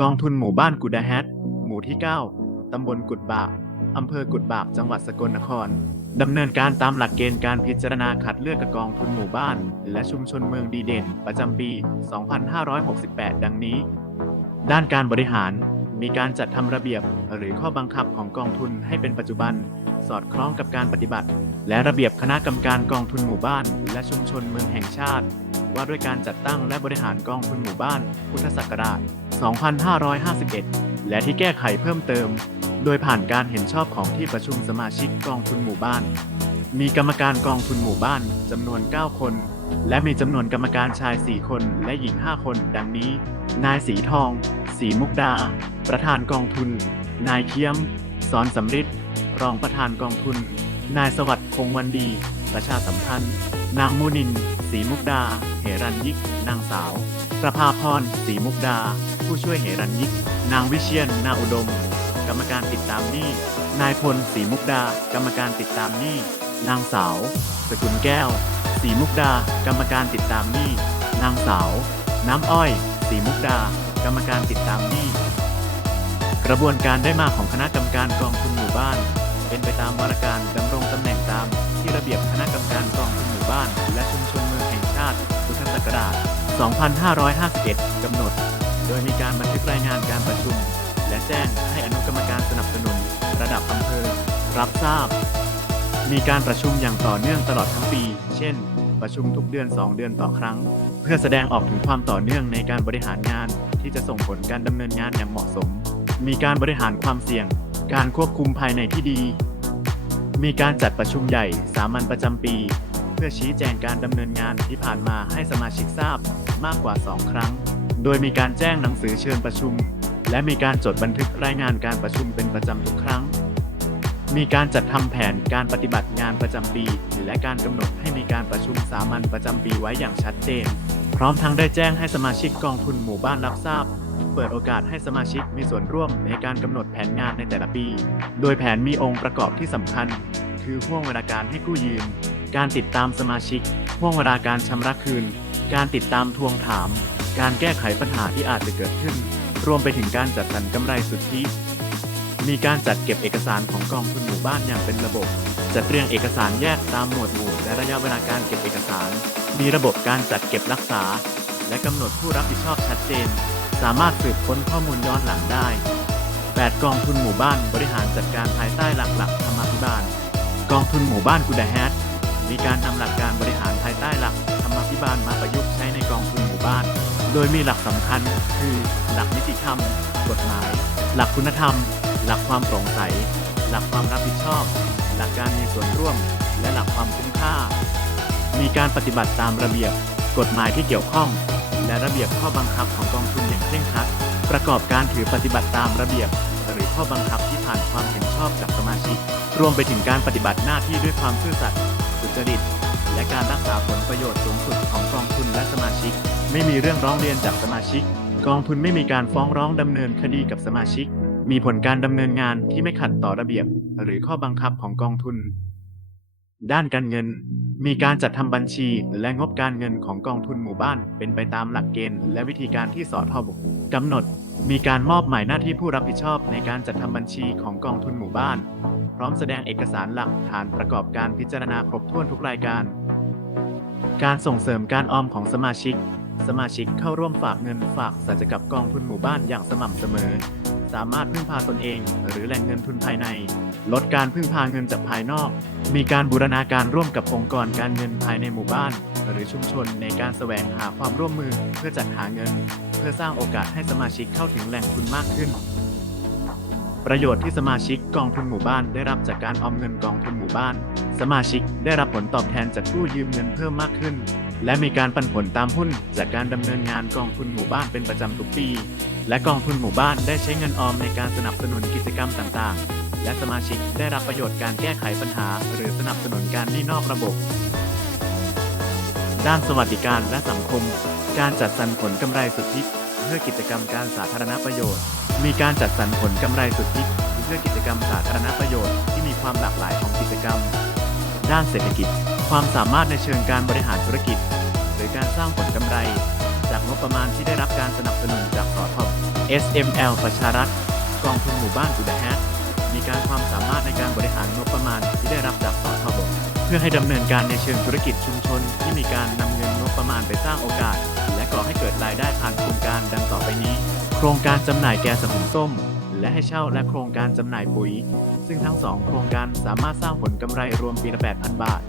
กองทุนหมู่บ้านกุดาแฮตหมู่ที่ 9 ตำบลกุดบากอำเภอกุดบากจังหวัดสกลนคร ดำเนินการตามหลักเกณฑ์การพิจารณาคัดเลือกกับกองทุนหมู่บ้าน และชุมชนเมืองดีเด่น ประจำปี 2568 ดังนี้ ด้านการบริหาร มีการจัดทำระเบียบ หรือข้อบังคับของกองทุนให้เป็นปัจจุบัน สอดคล้องกับการปฏิบัติ และระเบียบคณะกรรมการกองทุนหมู่บ้าน และชุมชนเมืองแห่งชาติ ว่าด้วยการจัดตั้งและบริหารกองทุนหมู่บ้าน พุทธศักราช 2551 และที่แก้ไขเพิ่มเติม โดยผ่านการเห็นชอบของที่ประชุมสมาชิกกองทุนหมู่บ้าน มีกรรมการกองทุนหมู่บ้านจำนวน 9 คน และมีจำนวนกรรมการชาย 4 คนและหญิง 5 คน ดังนี้ นายสีทอง สีมุกดา ประธานกองทุน นายเคียม สอนสำริดรองประธานกองทุน นายสวัสดิ์คงวันดี ประชาสัมพันธ์ นางมูนินสีมุกดา เหรัญยิก นางสาว ประภาพรสีมุกดา ผู้ช่วยเหรัญยิก นางวิเชียนนาอุดม กรรมการติดตามหนี้ นายพลสีมุกดา กรรมการติดตามหนี้ นางสาว สกุลแก้วสีมุกดา กรรมการติดตามหนี้ นางสาว น้ำอ้อยสีมุกดา กรรมการติดตามหนี้ กระบวนการได้มาของคณะกรรมการกองทุนหมู่บ้าน เป็นไปตามวาระการดำรงตำแหน่งตาม 2551 กำหนด โดยมีการบันทึกรายงานการประชุม และแจ้งให้อนุกรรมการสนับสนุน ระดับอำเภอ รับทราบ มีการประชุมอย่างต่อเนื่องตลอดทั้งปี เช่น ประชุมทุกเดือน 2 เดือนต่อครั้ง เพื่อแสดงออกถึงความต่อเนื่องในการบริหารงาน ที่จะส่งผลการดำเนินงานอย่างเหมาะสม มีการบริหารความเสี่ยง การควบคุมภายในที่ดี มีการจัดประชุมใหญ่สามัญประจำปี พื่อชี้แจงการดำเนินงานที่ผ่านมาให้สมาชิกทราบมากกว่า 2 ครั้ง โดยมีการแจ้งหนังสือเชิญประชุม และมีการจดบันทึกรายงานการประชุมเป็นประจำทุกครั้ง มีการจัดทำแผนการปฏิบัติงานประจำปี และการกำหนดให้มีการประชุมสามัญประจำปีไว้อย่างชัดเจน พร้อมทั้งได้แจ้งให้สมาชิกกองทุนหมู่บ้านรับทราบเปิดโอกาสให้สมาชิกมีส่วนร่วมในการกำหนดแผนงานในแต่ละปี โดยแผนมีองค์ประกอบที่สำคัญ คือห่วงเวลาการให้กู้ยืม การติดตามสมาชิกห่วงเวลาการชำระคืน การติดตามทวงถาม การแก้ไขปัญหาที่อาจจะเกิดขึ้น รวมไปถึงการจัดสรรกำไรสุทธิ มีการจัดเก็บเอกสารของกองทุนหมู่บ้านอย่างเป็นระบบ จัดเรียงเอกสารแยกตามหมวดหมู่และระยะเวลาการเก็บเอกสาร มีระบบการจัดเก็บรักษา และกำหนดผู้รับผิดชอบชัดเจน สามารถสืบค้นข้อมูลย้อนหลังได้ 8 กองทุนหมู่บ้านบริหารจัดการภายใต้หลักหลักธรรมาภิบาล กองทุนหมู่บ้านกุดาแฮต มีการนำหลักการบริหารภายใต้หลักธรรมาภิบาลมาประยุกต์ใช้ในกองทุนหมู่บ้าน โดยมีหลักสำคัญคือหลักนิติธรรม กฎหมาย หลักคุณธรรม หลักความโปร่งใส หลักความรับผิดชอบ หลักการมีส่วนร่วม และหลักความคุ้มค่า มีการปฏิบัติตามระเบียบ กฎหมายที่เกี่ยวข้อง และระเบียบข้อบังคับของกองทุนอย่างเคร่งครัด ประกอบการถือปฏิบัติตามระเบียบ หรือข้อบังคับที่ผ่านความเห็นชอบจากสมาชิก รวมไปถึงการปฏิบัติหน้าที่ด้วยความซื่อสัตย์ สุจริต และการรักษาผลประโยชน์สูงสุดของกองทุนและสมาชิก ไม่มีเรื่องร้องเรียนจากสมาชิก กองทุนไม่มีการฟ้องร้องดำเนินคดีกับสมาชิก มีผลการดำเนินงานที่ไม่ขัดต่อระเบียบ หรือข้อบังคับของกองทุน ด้านการเงิน มีการจัดทำบัญชีและงบการเงินของกองทุนหมู่บ้าน เป็นไปตามหลักเกณฑ์และวิธีการที่สทบกำหนด มีการมอบหมายหน้าที่ผู้รับผิดชอบในการจัดทำบัญชีของกองทุนหมู่บ้าน พร้อมแสดงเอกสารหลักฐานประกอบการพิจารณาครบถ้วนทุกรายการ การส่งเสริมการออมของสมาชิก สมาชิกเข้าร่วมฝากเงินฝากสัจกับกองทุนหมู่บ้านอย่างสม่ำเสมอ สามารถพึ่งพาตนเอง หรือแหล่งเงินทุนภายใน ลดการพึ่งพาเงินจากภายนอก มีการบูรณาการร่วมกับองค์กรการเงินภายในหมู่บ้าน หรือชุมชนในการแสวงหาความร่วมมือเพื่อจัดหาเงิน เพื่อสร้างโอกาสให้สมาชิกเข้าถึงแหล่งทุนมากขึ้น ประโยชน์ที่สมาชิกกองทุนหมู่บ้านได้รับจากการออมเงินกองทุนหมู่บ้าน สมาชิกได้รับผลตอบแทนจากกู้ยืมเงินเพิ่มมากขึ้นและมีการปันผลตามหุ้นจากการดำเนินงานกองทุนหมู่บ้านเป็นประจำทุกปี และกองทุนหมู่บ้านได้ใช้เงินออมในการสนับสนุนกิจกรรมต่างๆ และสมาชิกได้รับประโยชน์การแก้ไขปัญหา หรือสนับสนุนการหนี้นอกระบบ ด้านสวัสดิการและสังคม การจัดสรรผลกำไรสุทธิเพื่อกิจกรรมการสาธารณประโยชน์ มีการจัดสรรผลกำไรสุทธิเพื่อกิจกรรมสาธารณประโยชน์ที่มีความหลากหลายของกิจกรรม ด้านเศรษฐกิจ ความสามารถในเชิงการบริหารธุรกิจ หรือการสร้างผลกำไร จากงบประมาณที่ได้รับการสนับสนุน SML ประชารัฐกองทุนหมู่บ้านอุดาฮัทมีการความสามารถในการบริหารงบประมาณที่ได้รับจากสทบเพื่อให้ดำเนินการในเชิงธุรกิจชุมชน ที่มีการนำเงินงบประมาณไปสร้างโอกาส และก่อให้เกิดรายได้ผ่านโครงการดังต่อไปนี้ โครงการจำหน่ายแก๊สสำส้ม และให้เช่าและโครงการจำหน่ายปุ๋ย ซึ่งทั้งสองโครงการสามารถสร้างผลกำไรรวมปีละ8,000 บาท